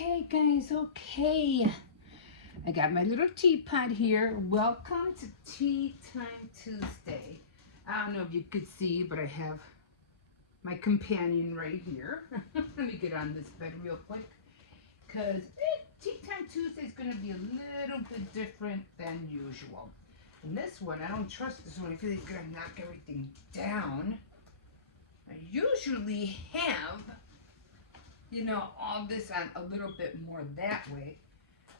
Okay, guys, okay. I got my little teapot here. Welcome to Tea Time Tuesday. I don't know if you could see, but I have my companion right here. Let me get on this bed real quick because Tea Time Tuesday is going to be a little bit different than usual. And this one, I don't trust this one. I feel like it's going to knock everything down. I usually have, all this on a little bit more that way.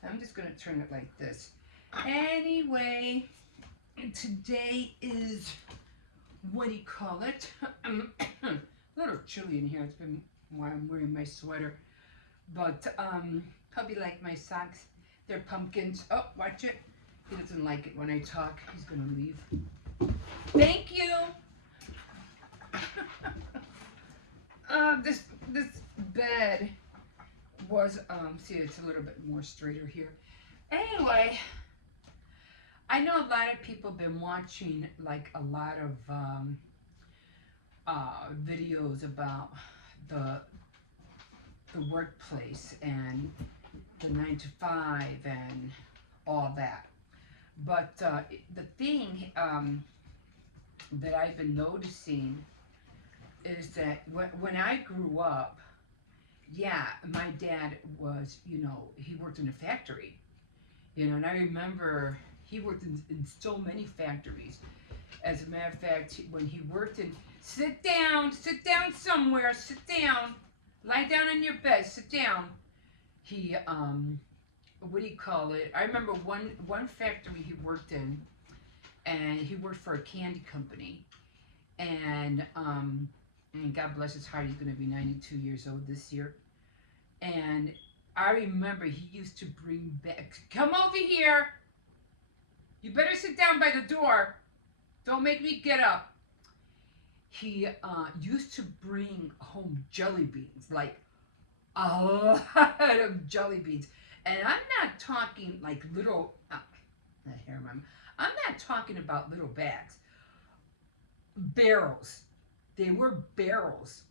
I'm just going to turn it like this. Anyway, today is, what do you call it? A little chilly in here. It's been why I'm wearing my sweater. But hubby liked my socks. They're pumpkins. Oh, watch it. He doesn't like it when I talk. He's going to leave. Thank you. This bed was see, it's a little bit more straighter here. Anyway, I know a lot of people have been watching like a lot of videos about the workplace and the 9 to 5 and all that. But the thing that I've been noticing is that when I grew up, yeah, my dad was, he worked in a factory, and I remember he worked in so many factories. As a matter of fact, when he worked in, sit down somewhere, sit down, lie down on your bed, sit down. He, what do you call it? I remember one factory he worked in, and he worked for a candy company, and God bless his heart, he's going to be 92 years old this year. And I remember he used to bring back, come over here. You better sit down by the door. Don't make me get up. He used to bring home jelly beans, like a lot of jelly beans. And I'm not talking like little, I'm not talking about little bags. Barrels. They were barrels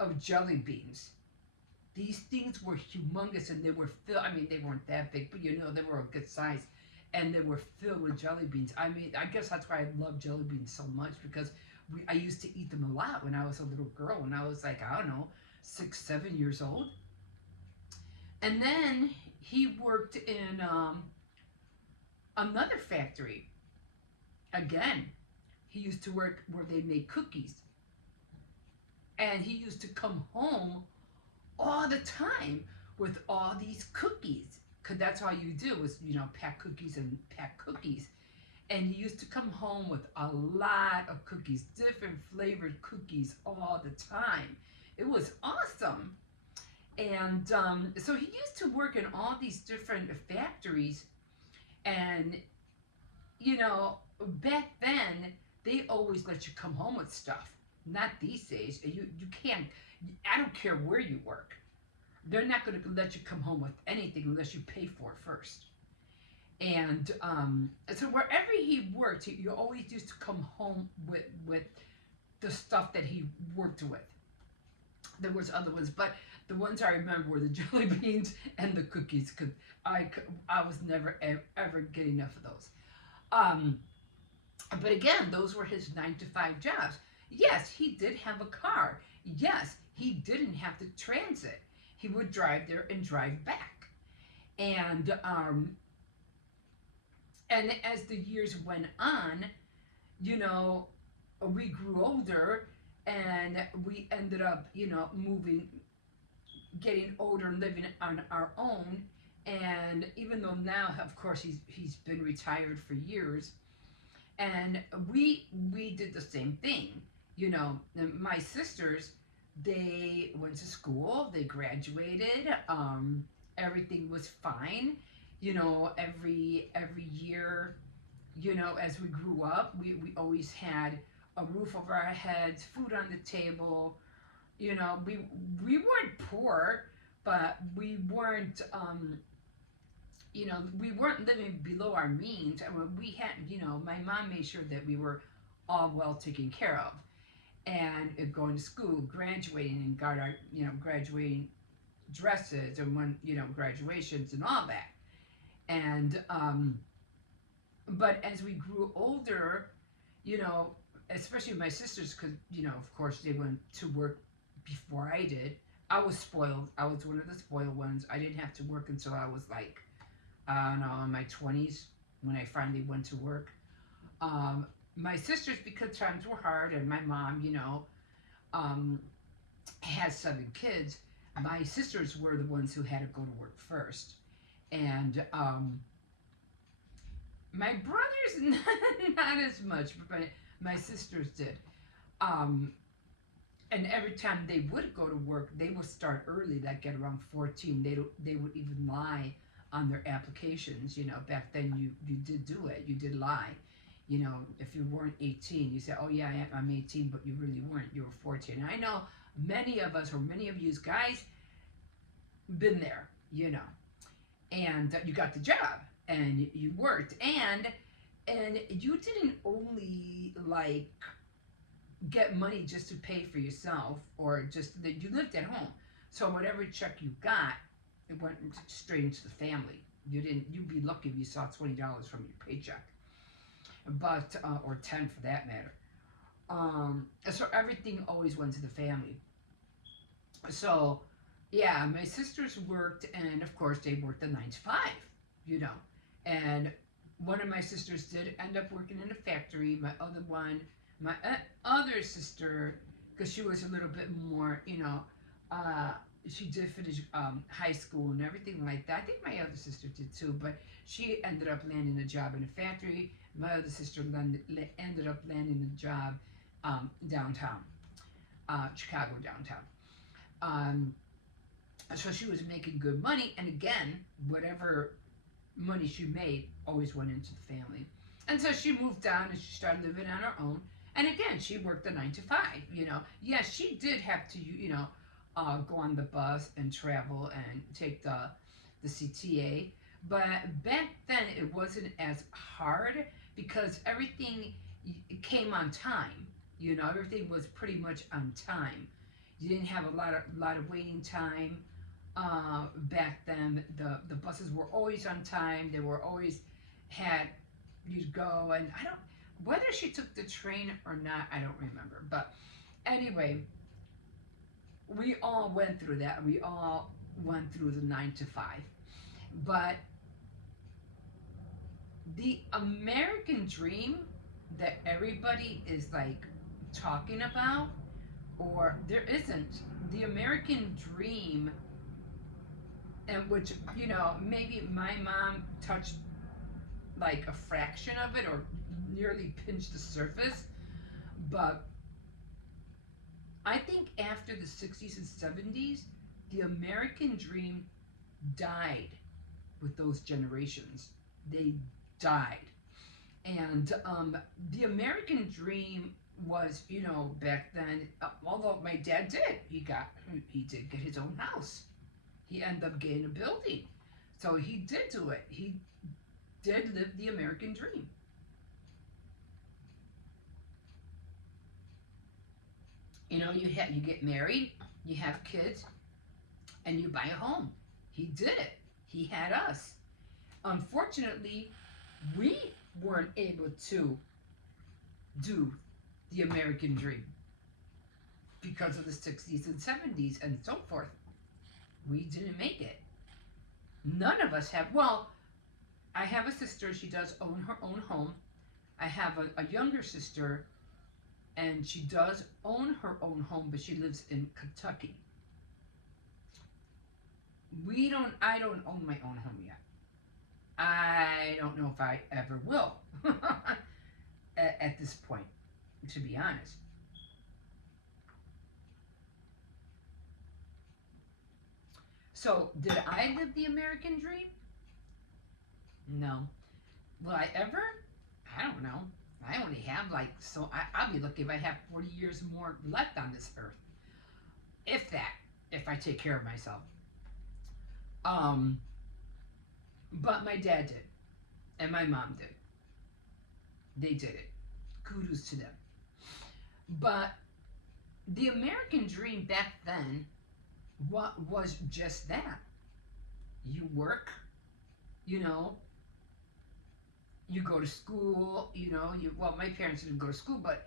of jelly beans. These things were humongous, and they were filled. I mean, they weren't that big, but they were a good size, and they were filled with jelly beans. I mean, I guess that's why I love jelly beans so much, because I used to eat them a lot when I was a little girl, when I was like, I don't know, 6, 7 years old. And then he worked in another factory. Again, he used to work where they made cookies. And he used to come home all the time with all these cookies. Because that's all you do is, pack cookies and pack cookies. And he used to come home with a lot of cookies, different flavored cookies all the time. It was awesome. And so he used to work in all these different factories. And, back then, they always let you come home with stuff. Not these days. You can't. I don't care where you work. They're not going to let you come home with anything unless you pay for it first. And so wherever he worked, you always used to come home with the stuff that he worked with. There was other ones, but the ones I remember were the jelly beans and the cookies. Cause I was never ever get enough of those. But again, those were his 9 to 5 jobs. Yes, he did have a car. Yes, he didn't have to transit. He would drive there and drive back. And as the years went on, we grew older, and we ended up, moving, getting older, and living on our own. And even though now, of course, he's been retired for years, and we did the same thing. My sisters, they went to school, they graduated, everything was fine. Every year, as we grew up, we always had a roof over our heads, food on the table. We weren't poor, but we weren't we weren't living below our means. I mean, we had, my mom made sure that we were all well taken care of, and going to school, graduating, and graduating dresses and when, graduations and all that. And but as we grew older, you know, especially my sisters, because of course, they went to work before I did. I was spoiled. I was one of the spoiled ones. I didn't have to work until I was like, I don't know, in my 20s when I finally went to work. Um, my sisters, because times were hard, and my mom, um, has 7 kids. My sisters were the ones who had to go to work first, and my brothers not as much, but my sisters did. Um, and every time they would go to work, they would start early, like at around 14. They would even lie on their applications. Back then you did do it. You did lie. If you weren't 18, you said, "Oh yeah, I'm 18," but you really weren't. You were 14. And I know many of us, or many of you guys, been there. And you got the job, and you worked, and you didn't only like get money just to pay for yourself, or just that you lived at home. So whatever check you got, it went straight into the family. You'd be lucky if you saw $20 from your paycheck, but or 10 for that matter. So everything always went to the family. So yeah, my sisters worked, and of course they worked a 9 to 5, you know. And one of my sisters did end up working in a factory. My other sister, because she was a little bit more, uh, she did finish high school and everything like that. I think my other sister did too, but she ended up landing a job in a factory. My other sister ended up landing a job downtown, Chicago downtown. Um, so she was making good money, and again, whatever money she made always went into the family. And so she moved down and she started living on her own. And again, she worked a 9 to 5. Yes, she did have to, go on the bus and travel and take the CTA. But back then, it wasn't as hard because everything came on time. Everything was pretty much on time. You didn't have a lot of waiting time. Back then, the buses were always on time. They were always had you'd go, and I don't whether she took the train or not. I don't remember, but anyway, we all went through that. We all went through the 9 to 5, but the American dream that everybody is like talking about, or there isn't. The American dream, and which maybe my mom touched like a fraction of it, or nearly pinched the surface, but I think after the 60s and 70s, the American dream died with those generations. They died. And the American dream was, back then, although my dad he did get his own house. He ended up getting a building. So he did do it. He did live the American dream. You get married, you have kids, and you buy a home. He did it. He had us. Unfortunately, we weren't able to do the American dream because of the 60s and 70s and so forth. We didn't make it. None of us have. Well, I have a sister. She does own her own home. I have a younger sister, and she does own her own home, but she lives in Kentucky. I don't own my own home yet. I don't know if I ever will at this point, to be honest. So, did I live the American dream? No. Will I ever? I don't know. I only have I'll be lucky if I have 40 years more left on this earth. If that, if I take care of myself. Um, but my dad did, and my mom did. They did it. Kudos to them. But the American dream back then what was just that. You work, you know, you go to school, well, my parents didn't go to school, but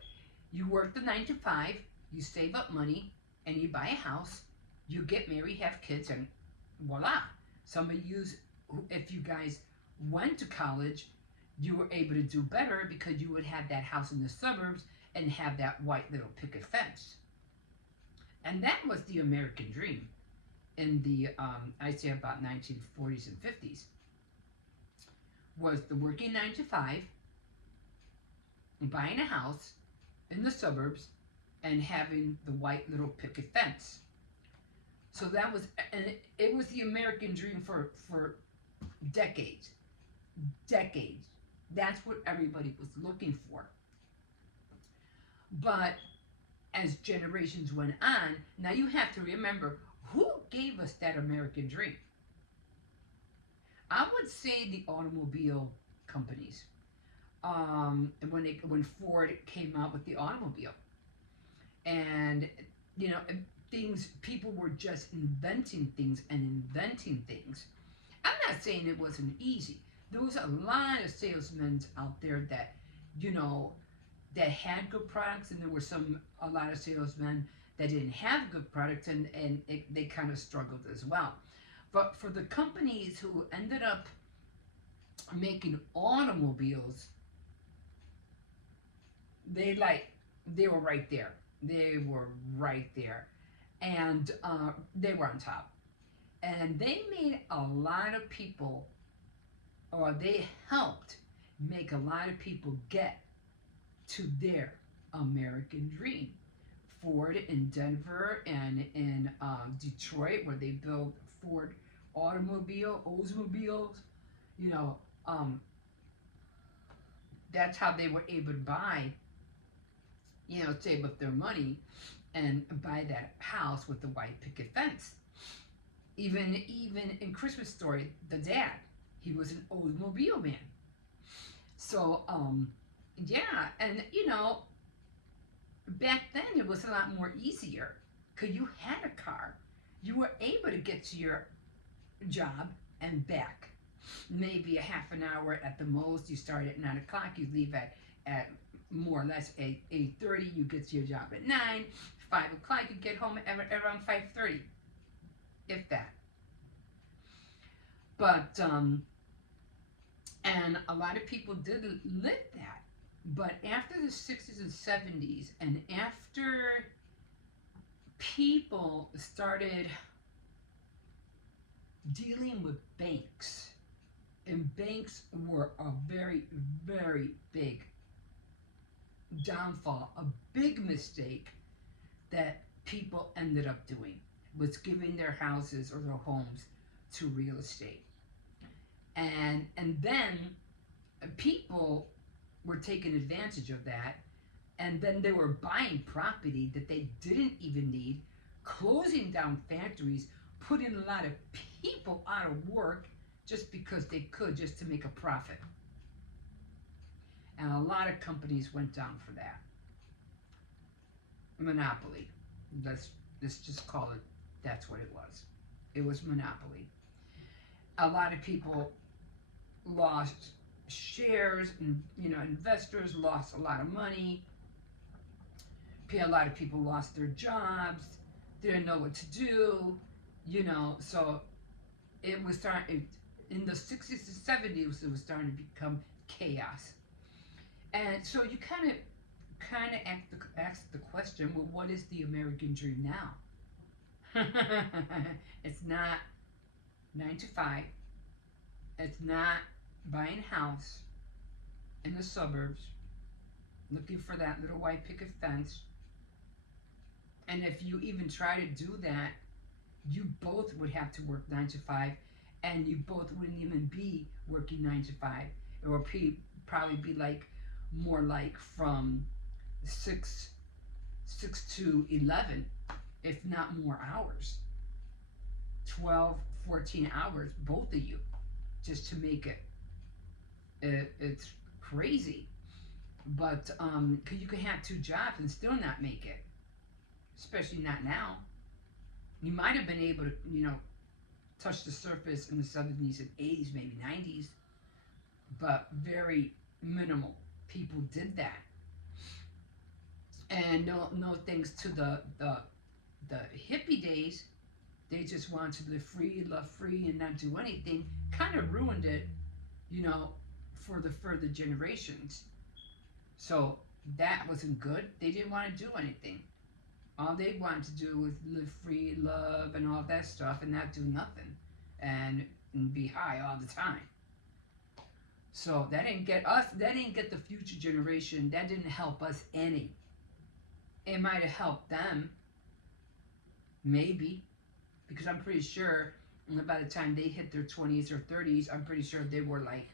you work the 9 to 5, you save up money, and you buy a house, you get married, have kids, and voila. Some of you, if you guys went to college, you were able to do better because you would have that house in the suburbs and have that white little picket fence. And that was the American dream in the, I'd say about 1940s and 50s, was the working 9 to 5, buying a house in the suburbs, and having the white little picket fence. So that was, and it was the American dream for decades, decades. That's what everybody was looking for. But as generations went on, now you have to remember who gave us that American dream. I would say the automobile companies. When Ford came out with the automobile, and you know things, people were just inventing things and inventing things. I'm not saying it wasn't easy. There was a lot of salesmen out there that you know that had good products, and there were a lot of salesmen that didn't have good products, and they kind of struggled as well. But for the companies who ended up making automobiles, they they were right there. They were right there, and they were on top. And they made a lot of people, or they helped make a lot of people get to their American dream. Ford in Denver and in Detroit, where they built Ford Oldsmobiles, you know, um, that's how they were able to buy, save up their money and buy that house with the white picket fence. Even in Christmas Story, the dad, he was an Oldsmobile man. So yeah, and back then it was a lot more easier because you had a car. You were able to get to your job and back. Maybe a half an hour at the most. You start at 9 o'clock. You leave at more or less 8:30. You get to your job at 9. 5 o'clock. You get home at around 5:30, if that. But and a lot of people did live that. But after the 60s and 70s, and after people started dealing with banks, and banks were a very, very big downfall, a big mistake that people ended up doing, was giving their houses or their homes to real estate. And then people were taking advantage of that, and then they were buying property that they didn't even need, closing down factories, putting a lot of people out of work just because they could, just to make a profit. And a lot of companies went down for that. Monopoly. Let's just call it, that's what it was. It was monopoly. A lot of people lost shares, and investors lost a lot of money. A lot of people lost their jobs, didn't know what to do, so it was starting in the 60s to 70s. It was starting to become chaos. And so you kind of ask the question, well, what is the American dream now? It's not 9 to 5. It's not buying a house in the suburbs, looking for that little white picket fence. And if you even try to do that, you both would have to work 9 to 5, and you both wouldn't even be working 9 to 5. It would probably be more like from 6 to 11, if not more hours. 12, 14 hours, both of you, just to make it's crazy. But cause you can have 2 jobs and still not make it, especially not now. You might have been able to, touch the surface in the 70s and 80s, maybe 90s, but very minimal people did that. And no thanks to the hippie days, they just wanted to live free, love free, and not do anything. Kind of ruined it, you know, for the further generations. So that wasn't good. They didn't want to do anything. All they wanted to do was live free, love, and all that stuff, and not do nothing, and be high all the time. So that didn't get us. That didn't get the future generation. That didn't help us any. It might have helped them, maybe, because I'm pretty sure by the time they hit their 20s or 30s, I'm pretty sure they were like,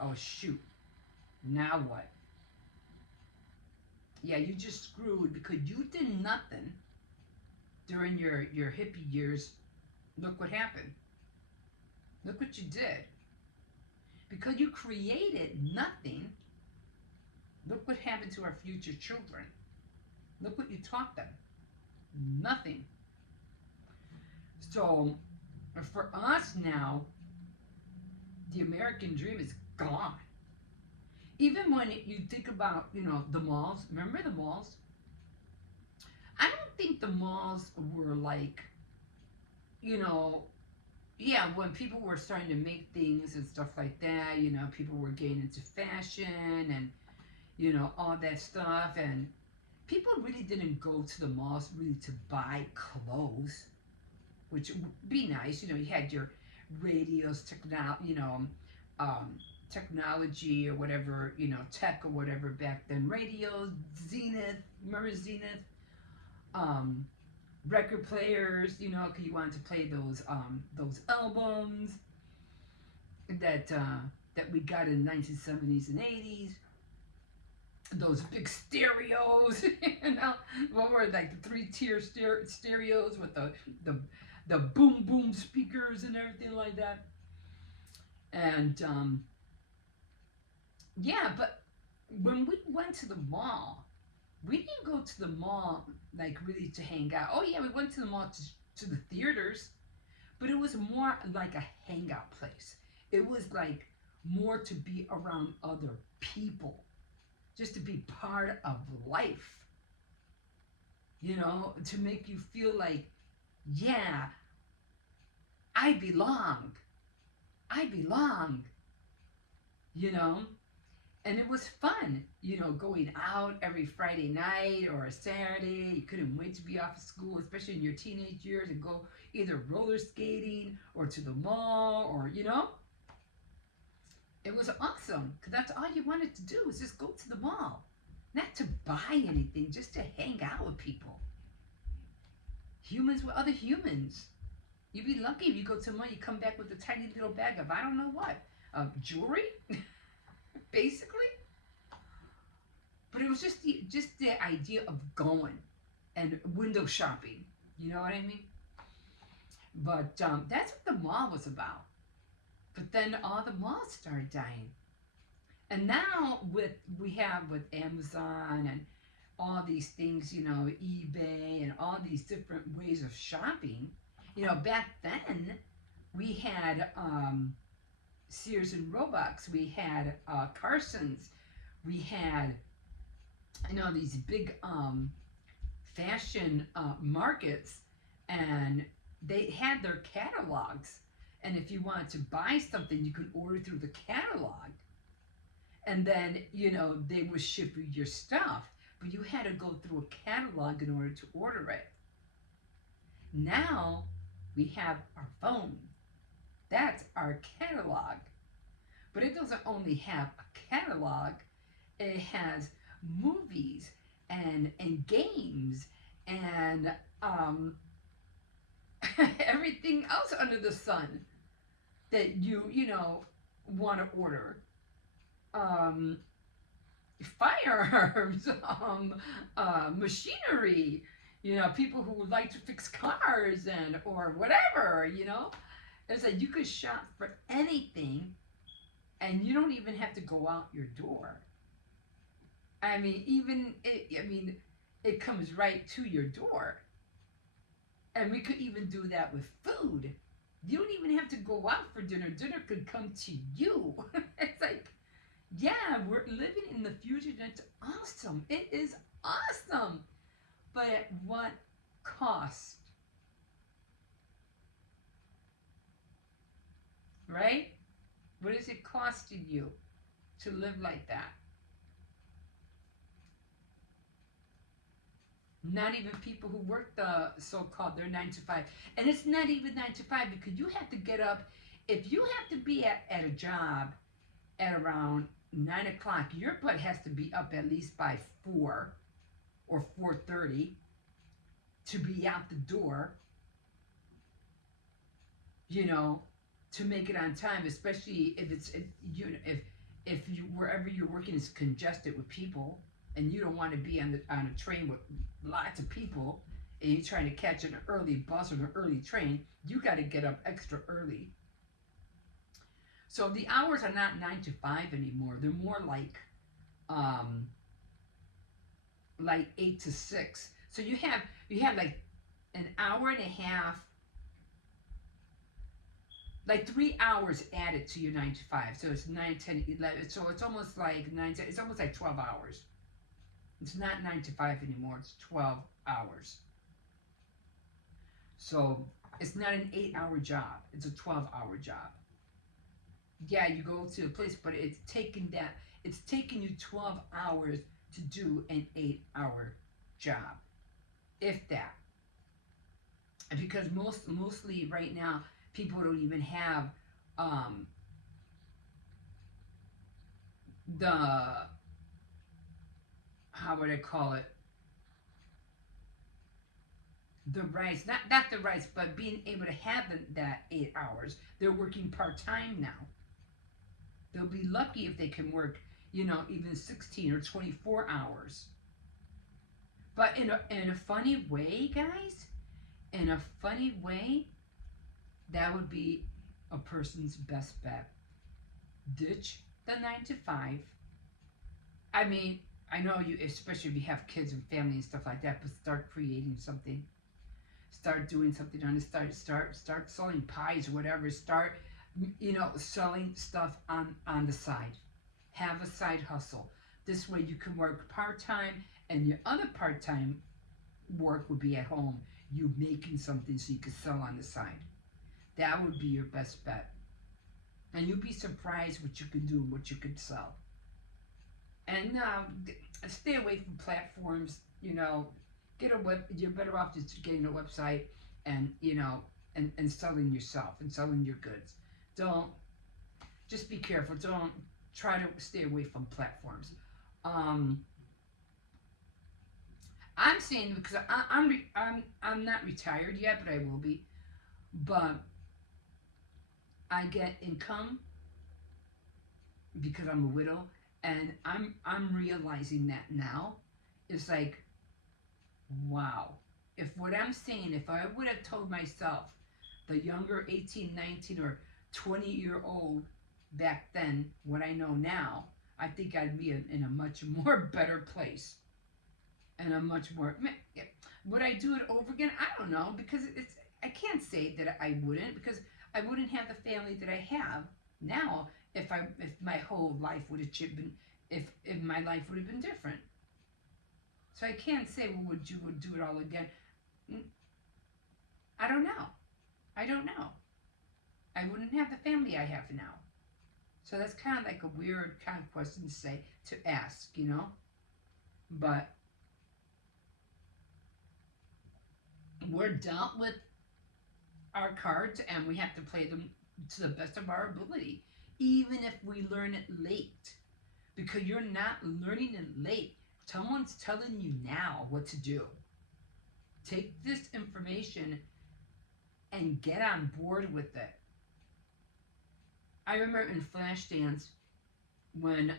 oh shoot, now what? Yeah, you just screwed because you did nothing during your hippie years. Look what happened. Look what you did. Because you created nothing, look what happened to our future children. Look what you taught them. Nothing. So, for us now, the American dream is gone. Even when you think about, the malls, remember the malls? I don't think the malls were like, yeah, when people were starting to make things and stuff like that, people were getting into fashion and, all that stuff. And people really didn't go to the malls really to buy clothes, which would be nice. You had your radios, technology or whatever, tech or whatever back then. Radios, Zenith, remember Zenith? Um, Record players, because you wanted to play those albums that we got in the 1970s and 80s. Those big stereos, what were like the 3-tier stereos with the boom boom speakers and everything like that. And yeah, but when we went to the mall, we didn't go to the mall like really to hang out. Oh yeah, we went to the mall to the theaters, but it was more like a hangout place. It was like more to be around other people, just to be part of life. To make you feel like, yeah, I belong. I belong. You know, and it was fun, going out every Friday night or a Saturday. You couldn't wait to be off of school, especially in your teenage years, and go either roller skating or to the mall or, It was awesome because that's all you wanted to do was just go to the mall. Not to buy anything, just to hang out with people. Humans with other humans. You'd be lucky if you go to the mall, you come back with a tiny little bag of I don't know what. Jewelry? Basically. But it was just the idea of going and window shopping. You know what I mean? But that's what the mall was about. But then all the malls started dying. And now we have with Amazon and all these things, eBay and all these different ways of shopping. Back then we had Sears and Roebucks, we had Carson's, we had these big fashion markets, and they had their catalogs. And if you wanted to buy something, you could order through the catalog, and then they would ship you your stuff, but you had to go through a catalog in order to order it. Now we have our phone. That's our catalog. But it doesn't only have a catalog, it has movies and games and everything else under the sun that you want to order. Firearms, machinery, people who would like to fix cars and or whatever. It's like you could shop for anything, and you don't even have to go out your door. I mean, it comes right to your door. And we could even do that with food. You don't even have to go out for dinner. Dinner could come to you. It's like, yeah, we're living in the future. That's awesome. It is awesome. But at what cost? Right? What is it costing you to live like that? Not even people who work the so-called their 9 to 5, and it's not even 9 to 5 because you have to get up. If you have to be at a job at around 9 o'clock, your butt has to be up at least by 4 or 4:30 to be out the door. You know, to make it on time, especially if it's if you wherever you're working is congested with people, and you don't want to be on a train with lots of people, and you're trying to catch an early bus or an early train, you got to get up extra early. So the hours are not 9 to 5 anymore. They're more um, like 8 to 6. So you have like an hour and a half, like 3 hours added to your 9 to 5. So it's 9, 10, 11. So it's almost like it's almost like 12 hours. It's not 9 to 5 anymore. It's 12 hours. So it's not an 8 hour job. It's a 12 hour job. Yeah, you go to a place, but it's taking you 12 hours to do an 8 hour job, if that. Because mostly right now people don't even have um, the, how would I call it, the rights, not the rights, but being able to have that 8 hours. They're working part-time now. They'll be lucky if they can work, even 16 or 24 hours. But in a funny way, guys, in a funny way, that would be a person's best bet. Ditch the 9 to 5. I mean, I know you, especially if you have kids and family and stuff like that, but start creating something. Start doing something on it. Start selling pies or whatever. Start, selling stuff on the side. Have a side hustle. This way you can work part-time, and your other part-time work would be at home. You making something so you could sell on the side. That would be your best bet. And you'd be surprised what you could do and what you could sell. And stay away from platforms. Get a web. You're better off just getting a website and and selling yourself and selling your goods. Don't, just be careful. Don't try to stay away from platforms. Um, I'm saying because I'm not retired yet, but I will be. But I get income because I'm a widow, and I'm realizing that now. It's like, wow. If what I'm saying, if I would have told myself, the younger 18, 19, or 20-year-old back then, what I know now, I think I'd be in a much more better place. And a much more. Would I do it over again? I don't know, because I can't say that I wouldn't, because I wouldn't have the family that I have now if my whole life would have been, if my life would have been different. So I can't say, well, would do it all again? I don't know. I don't know. I wouldn't have the family I have now. So that's kind of like a weird kind of question to ask. But we're dealt with our cards, and we have to play them to the best of our ability, even if we learn it late. Because you're not learning it late. Someone's telling you now what to do. Take this information and get on board with it. I remember in Flashdance when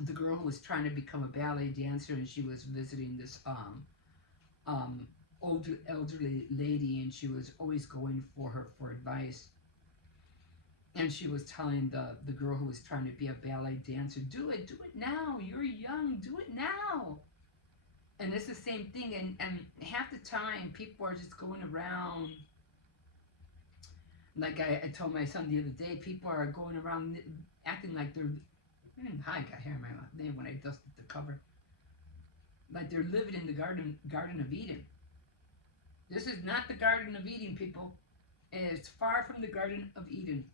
the girl who was trying to become a ballet dancer, and she was visiting this elderly lady, and she was always going for her for advice. And she was telling the girl who was trying to be a ballet dancer, do it now. You're young. Do it now. And it's the same thing. And half the time, people are just going around. Like I told my son the other day, people are going around acting like they're. Hi, I got hair in my name when I dusted the cover. Like they're living in the Garden of Eden. This is not the Garden of Eden, people. It's far from the Garden of Eden.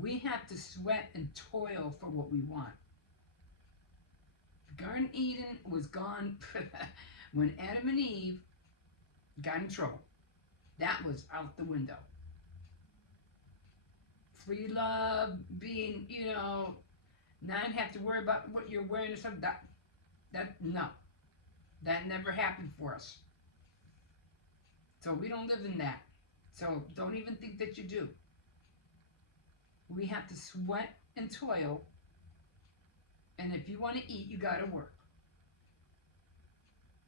We have to sweat and toil for what we want. The Garden of Eden was gone when Adam and Eve got in trouble. That was out the window. Free love, being, not have to worry about what you're wearing or something. No, that never happened for us. So we don't live in that. So don't even think that you do. We have to sweat and toil. And if you want to eat, you got to work.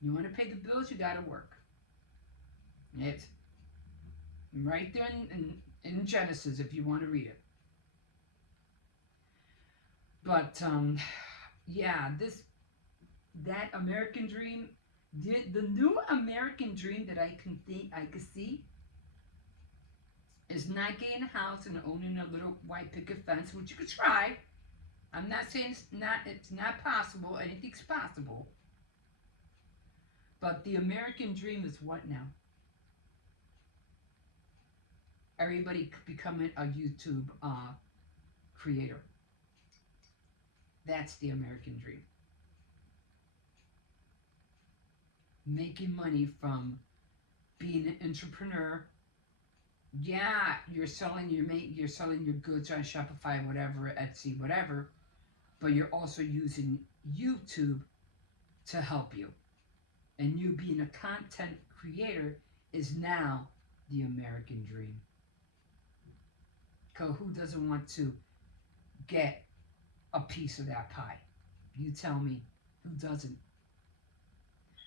You want to pay the bills, you got to work. It's right there in Genesis if you want to read it. But yeah, that American dream, the new American dream that I could see is not getting a house and owning a little white picket fence, which you could try. I'm not saying it's not possible. Anything's possible. But the American dream is what now? Everybody becoming a YouTube creator. That's the American dream. Making money from being an entrepreneur. Yeah, you're selling your goods on Shopify, whatever, Etsy, whatever, but you're also using YouTube to help you. And you being a content creator is now the American dream. Because who doesn't want to get a piece of that pie? You tell me, who doesn't?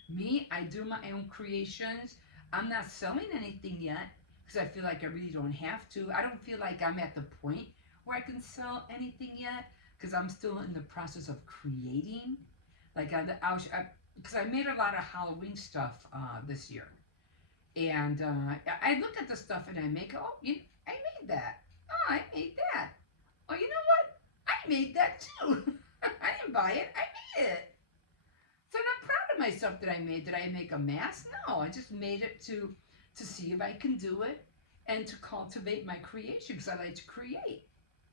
Me, I do my own creations. I'm not selling anything yet because I feel like I really don't have to. I don't feel like I'm at the point where I can sell anything yet because I'm still in the process of creating. Like because I made a lot of Halloween stuff this year. And I look at the stuff and I make, I made that. Oh, I made that. Oh, you know what? I made that too. I didn't buy it. I made it. So I'm not proud of myself that I made. Did I make a mask? No, I just made it to see if I can do it and to cultivate my creation because I like to create.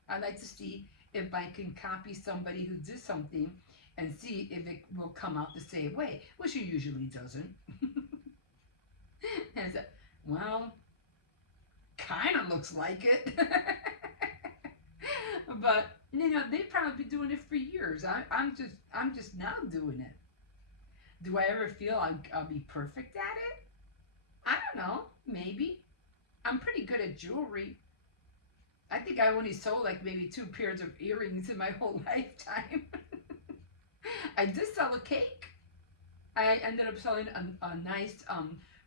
I like to see if I can copy somebody who did something and see if it will come out the same way, which it usually doesn't. And I said, well, kind of looks like it. But, they've probably been doing it for years. I'm just now doing it. Do I ever feel I'll be perfect at it? I don't know. Maybe. I'm pretty good at jewelry. I think I only sold like maybe 2 pairs of earrings in my whole lifetime. I did sell a cake. I ended up selling a nice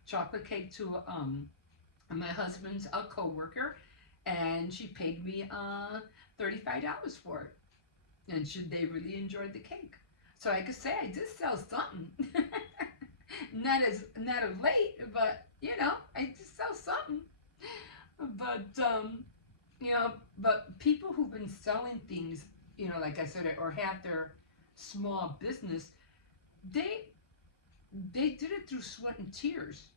chocolate cake to my husband's co-worker, and she paid me $35 for it. And they really enjoyed the cake. So I could say I did sell something. not as late, but I did sell something. But but people who've been selling things, like I said, or have their small business, they did it through sweat and tears.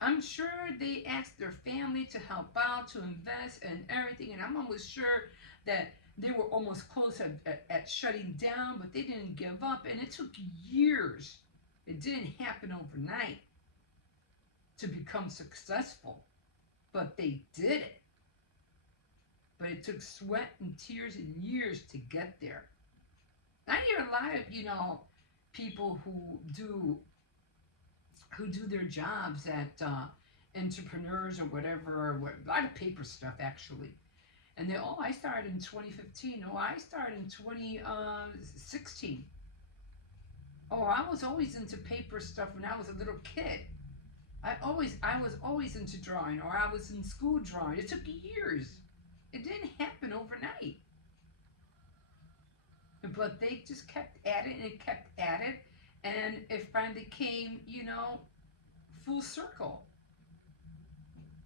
I'm sure they asked their family to help out, to invest and everything, and I'm almost sure that they were almost close at shutting down, but they didn't give up, and it took years. It didn't happen overnight to become successful, but they did it. But it took sweat and tears and years to get there. I hear a lot of, people who do their jobs at entrepreneurs or whatever, or a lot of paper stuff actually. And I started in 2015. Oh, I started in 2016. Oh, I was always into paper stuff when I was a little kid. I was always into drawing, or I was in school drawing. It took years. It didn't happen overnight. But they just kept at it and kept at it, and it finally came, full circle.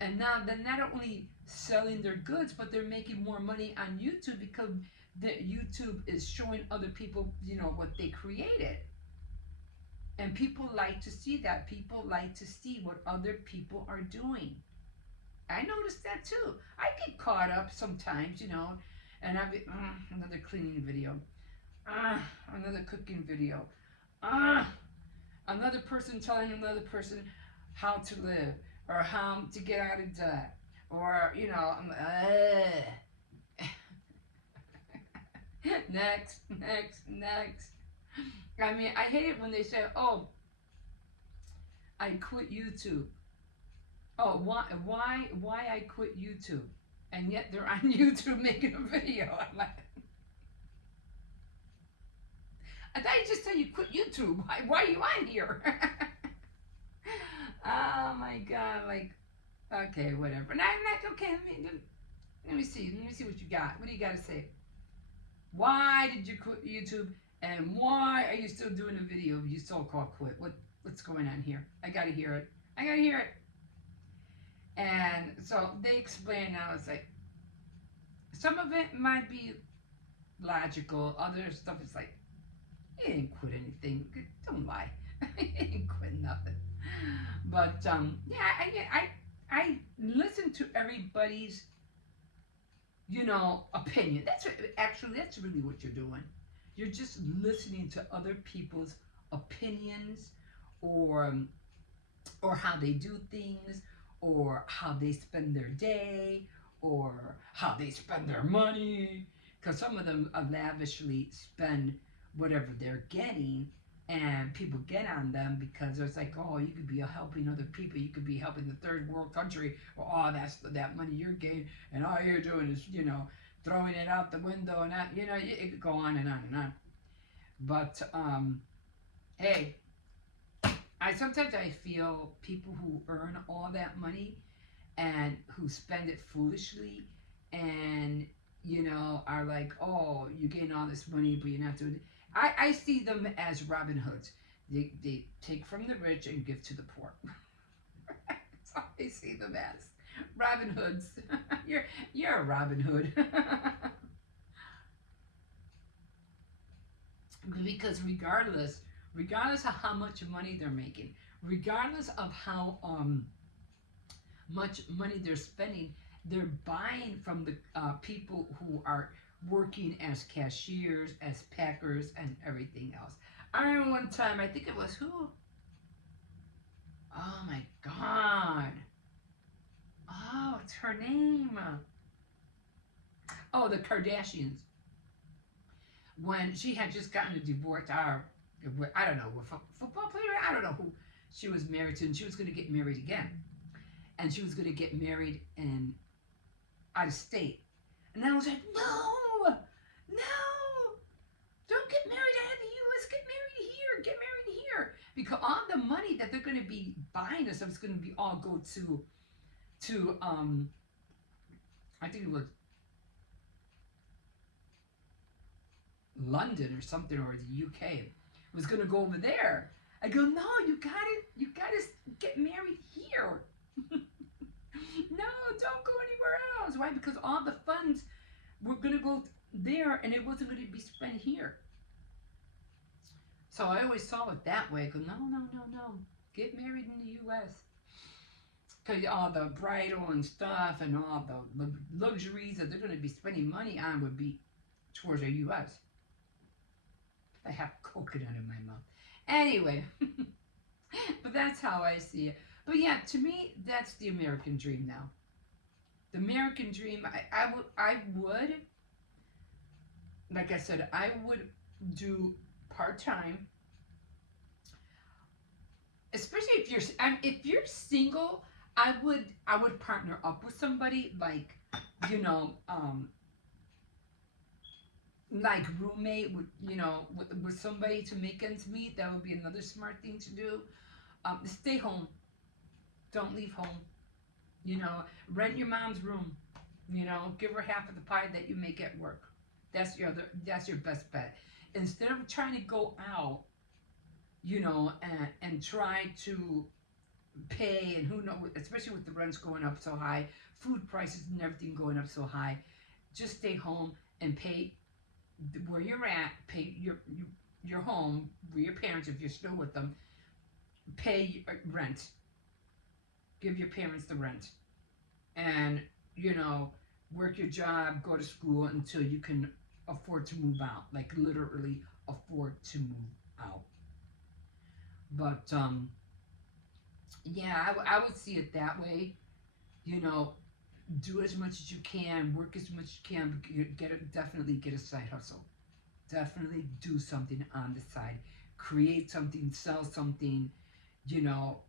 And now they're not only selling their goods, but they're making more money on YouTube because the YouTube is showing other people, what they created. And people like to see that. People like to see what other people are doing. I noticed that too. I get caught up sometimes, and I'll be, another cleaning video, another cooking video, another person telling another person how to live or how to get out of debt, or, next, next, next. I mean, I hate it when they say, "Oh, I quit YouTube." Oh, why I quit YouTube? And yet they're on YouTube making a video. I'm like, I thought you just said you quit YouTube. Why are you on here? Oh my God! Like, okay, whatever. And I'm like, okay, let me see what you got. What do you got to say? Why did you quit YouTube? And why are you still doing a video? You so-called quit. What's going on here? I gotta hear it. I gotta hear it. And so they explain now. It's like some of it might be logical. Other stuff is like, you didn't quit anything. Don't lie. You didn't quit nothing. But yeah, I listen to everybody's opinion. That's really what you're doing. You're just listening to other people's opinions, or how they do things, or how they spend their day, or how they spend their money. Because some of them lavishly spend whatever they're getting, and people get on them because it's like, oh, you could be helping other people, you could be helping the third world country, or oh, that's that money you're getting, and all you're doing is throwing it out the window, and that it could go on and on and on. But hey, I sometimes feel people who earn all that money and who spend it foolishly, and are like, oh, you gain all this money but you're not doing it. I see them as Robin Hoods. They take from the rich and give to the poor. That's all I see them as. Robin Hoods. You're a Robin Hood. Because regardless of how much money they're making, regardless of how much money they're spending, they're buying from the people who are working as cashiers, as packers, and everything else. I remember one time, I think it was who? Oh my God. Oh, it's her name. Oh, the Kardashians. When she had just gotten a divorce, I don't know, a football player, I don't know who she was married to, and she was going to get married again. And she was going to get married in out of state. And I was like, no, don't get married out of the U.S., get married here. Because all the money that they're going to be buying us is going to be all go to I think it was London or something, or the UK. It was going to go over there. I go, no, you gotta get married here. No, don't go anywhere else. Why? Because all the funds were going to go there, and it wasn't going to be spent here. So I always saw it that way. I go, no. Get married in the U.S. Because all the bridal and stuff and all the luxuries that they're going to be spending money on would be towards the U.S. I have coconut in my mouth. Anyway, but that's how I see it. But yeah, to me, that's the American dream now. The American dream, I would, like I said, I would do part-time, especially if you're single. I would partner up with somebody, like, like roommate with somebody to make ends meet. That would be another smart thing to do. Stay home. Don't leave home. Rent your mom's room. Give her half of the pie that you make at work. That's your best bet. instead of trying to go out, and try to pay, and who knows, especially with the rents going up so high, food prices and everything going up so high, just stay home and pay where you're at, pay your home, where your parents, if you're still with them, pay rent, give your parents the rent, and you know work your job, go to school until you can afford to move out, like literally afford to move out. But yeah, I would see it that way. You know, do as much as you can, work as much as you can, but definitely get a side hustle. Definitely do something on the side. Create something, sell something, you know,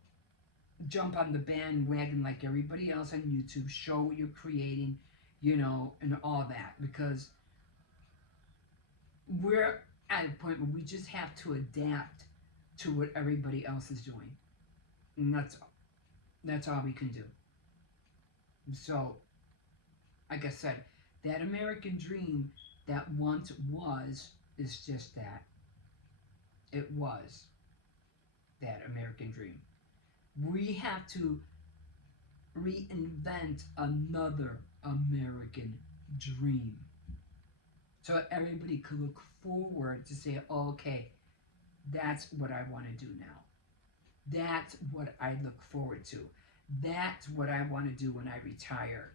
jump on the bandwagon like everybody else on YouTube, show what you're creating, and all that. Because we're at a point where we just have to adapt to what everybody else is doing. And that's all we can do. So, like I said, that American dream that once was is just that. It was that American dream. We have to reinvent another American dream. So everybody could look forward to say, oh, okay, that's what I want to do now. That's what I look forward to. That's what I want to do when I retire.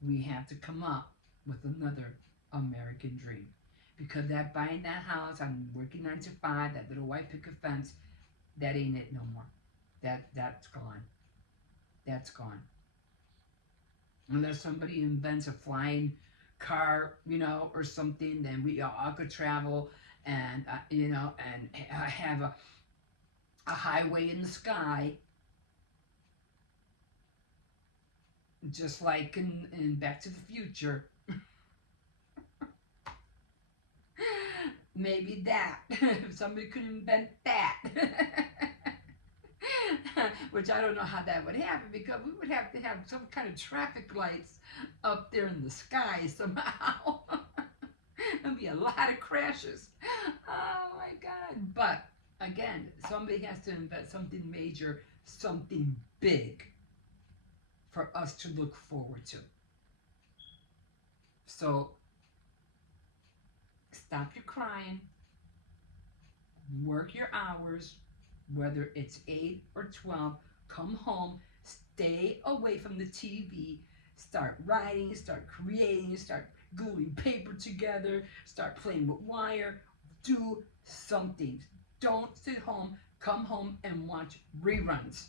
We have to come up with another American dream. Because that buying that house, I'm working 9 to 5, that little white picket fence, that ain't it no more. That's gone. That's gone. Unless somebody invents a flying car, or something, then we all could travel and and have a highway in the sky, just like in Back to the Future. Maybe that. If somebody could invent that. Which I don't know how that would happen, because we would have to have some kind of traffic lights up there in the sky somehow. There'd be a lot of crashes. Oh my God. But again, somebody has to invent something major, something big for us to look forward to. So stop your crying, work your hours, whether it's 8 or 12, come home, stay away from the TV, start writing, start creating, start gluing paper together, start playing with wire, do something. Don't sit home, come home and watch reruns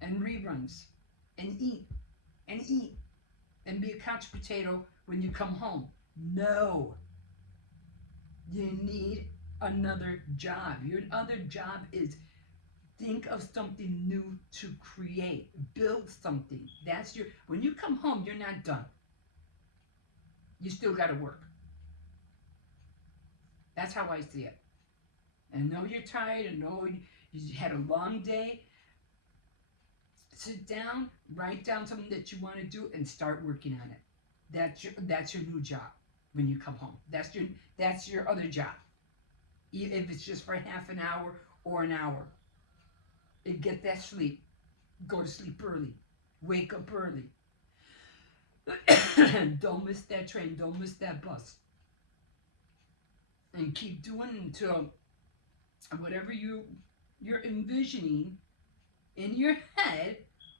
and reruns and eat and eat and be a couch potato when you come home. No, you need another job. Your other job is think of something new to create, build something. When you come home, you're not done. You still got to work. That's how I see it. And know you're tired, and know you had a long day. Sit down, write down something that you want to do, and start working on it. That's your new job when you come home. That's your other job. If it's just for half an hour or an hour. And get that sleep. Go to sleep early. Wake up early. Don't miss that train. Don't miss that bus. And keep doing until whatever you're envisioning in your head,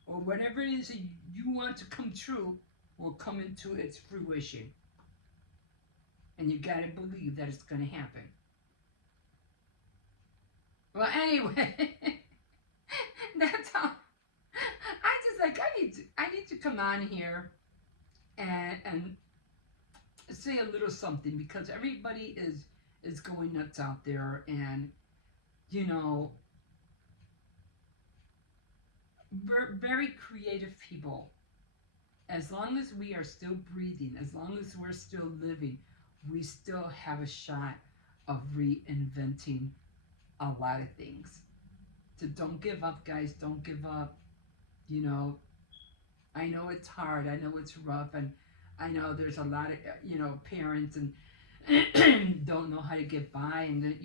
or whatever it is that you want to come true, will come into its fruition. And you got to believe that it's going to happen. Well, anyway, that's all. I need to come on here and say a little something, because everybody is going nuts out there, and we're very creative people. As long as we are still breathing, as long as we're still living, we still have a shot of reinventing a lot of things. So don't give up, guys. Don't give up. I know it's hard. I know it's rough, and I know there's a lot of, parents and don't know how to get by, and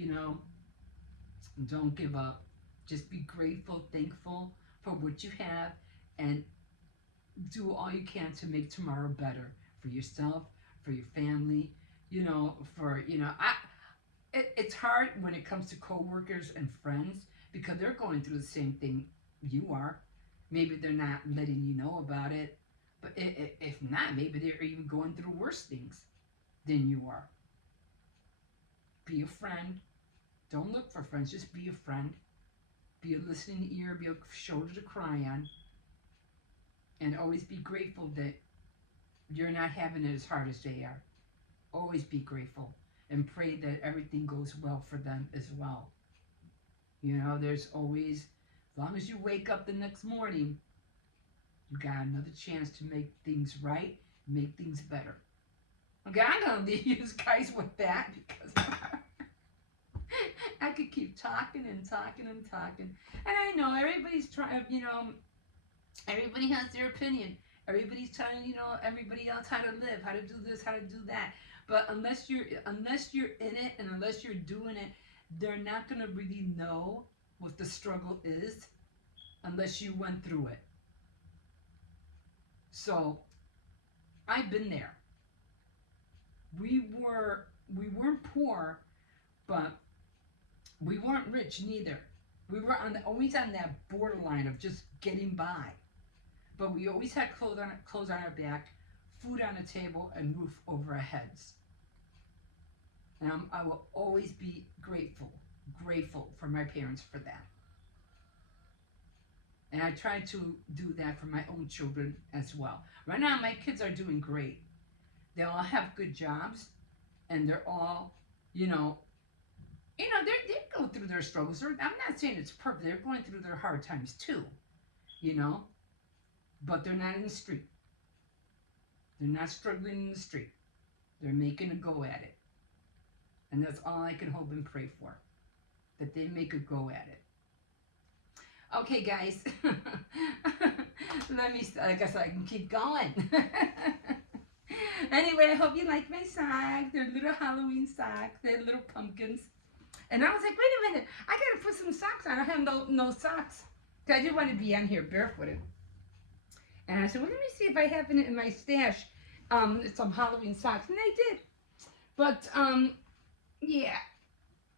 don't give up. Just be grateful, thankful for what you have, and do all you can to make tomorrow better for yourself, for your family. For it's hard when it comes to coworkers and friends because they're going through the same thing you are. Maybe they're not letting you know about it, but if not, maybe they're even going through worse things than you are. Be a friend. Don't look for friends. Just be a friend. Be a listening ear. Be a shoulder to cry on. And always be grateful that you're not having it as hard as they are. Always be grateful and pray that everything goes well for them as well. There's always, as long as you wake up the next morning, you got another chance to make things right, make things better. Okay, I'm going to leave you guys with that because I could keep talking and talking and talking. And I know everybody's trying, everybody has their opinion. Everybody's telling, everybody else how to live, how to do this, how to do that. But unless you're in it and unless you're doing it, they're not going to really know what the struggle is unless you went through it. So, I've been there. We weren't poor, but we weren't rich neither. We were always on that borderline of just getting by. But we always had clothes on our back, food on the table, and roof over our heads. And I will always be grateful for my parents for that. And I try to do that for my own children as well. Right now, my kids are doing great. They all have good jobs, and they're all, they go through their struggles. I'm not saying it's perfect. They're going through their hard times too, but they're not in the street. They're not struggling in the street. They're making a go at it. And that's all I can hope and pray for, that they make a go at it. Okay, guys. I guess I can keep going. Anyway, I hope you like my socks. They're little Halloween socks. They're little pumpkins. And I was like, wait a minute. I got to put some socks on. I have no socks. Because I didn't want to be on here barefooted. And I said, well, let me see if I have in my stash some Halloween socks. And I did. But, yeah.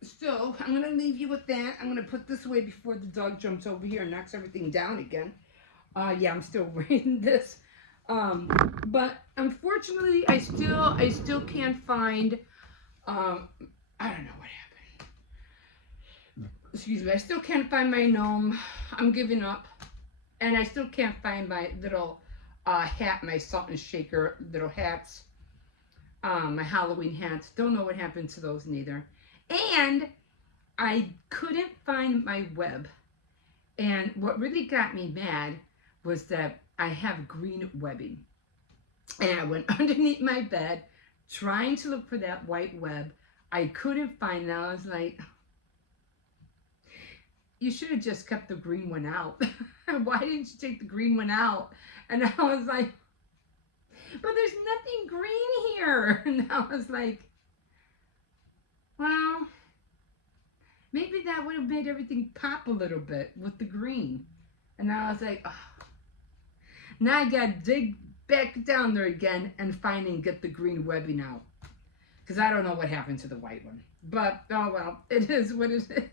So, I'm going to leave you with that. I'm going to put this away before the dog jumps over here and knocks everything down again. Yeah, I'm still wearing this. But, unfortunately, I still can't find, I don't know what happened. Excuse me. I still can't find my gnome. I'm giving up. And I still can't find my little hat, my salt and shaker little hats. My Halloween hats. Don't know what happened to those neither. And I couldn't find my web. And what really got me mad was that I have green webbing. And I went underneath my bed trying to look for that white web. I couldn't find it. I was like, you should have just kept the green one out. Why didn't you take the green one out? And I was like, but there's nothing green here. And I was like, well, maybe that would have made everything pop a little bit with the green. And I was like, oh. Now I got to dig back down there again and find and get the green webbing out. Because I don't know what happened to the white one. But, oh well, it is what it is.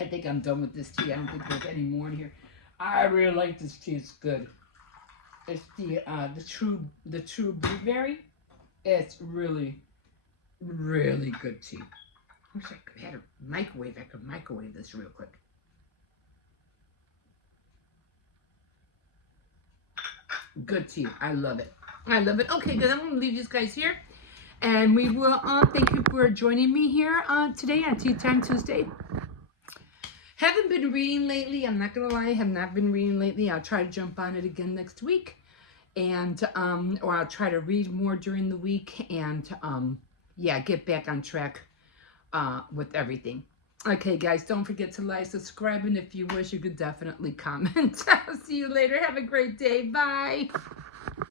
I think I'm done with this tea. I don't think there's any more in here. I really like this tea. It's good. It's the true blueberry. It's really, really good tea. I wish I had a microwave. I could microwave this real quick. Good tea. I love it. I love it. Okay, good. I'm going to leave you guys here. And we will, thank you for joining me here today on Tea Time Tuesday. Haven't been reading lately. I'm not going to lie. I have not been reading lately. I'll try to jump on it again next week. And, or I'll try to read more during the week and, yeah, get back on track with everything. Okay, guys, don't forget to like, subscribe, and if you wish, you could definitely comment. I'll see you later. Have a great day. Bye.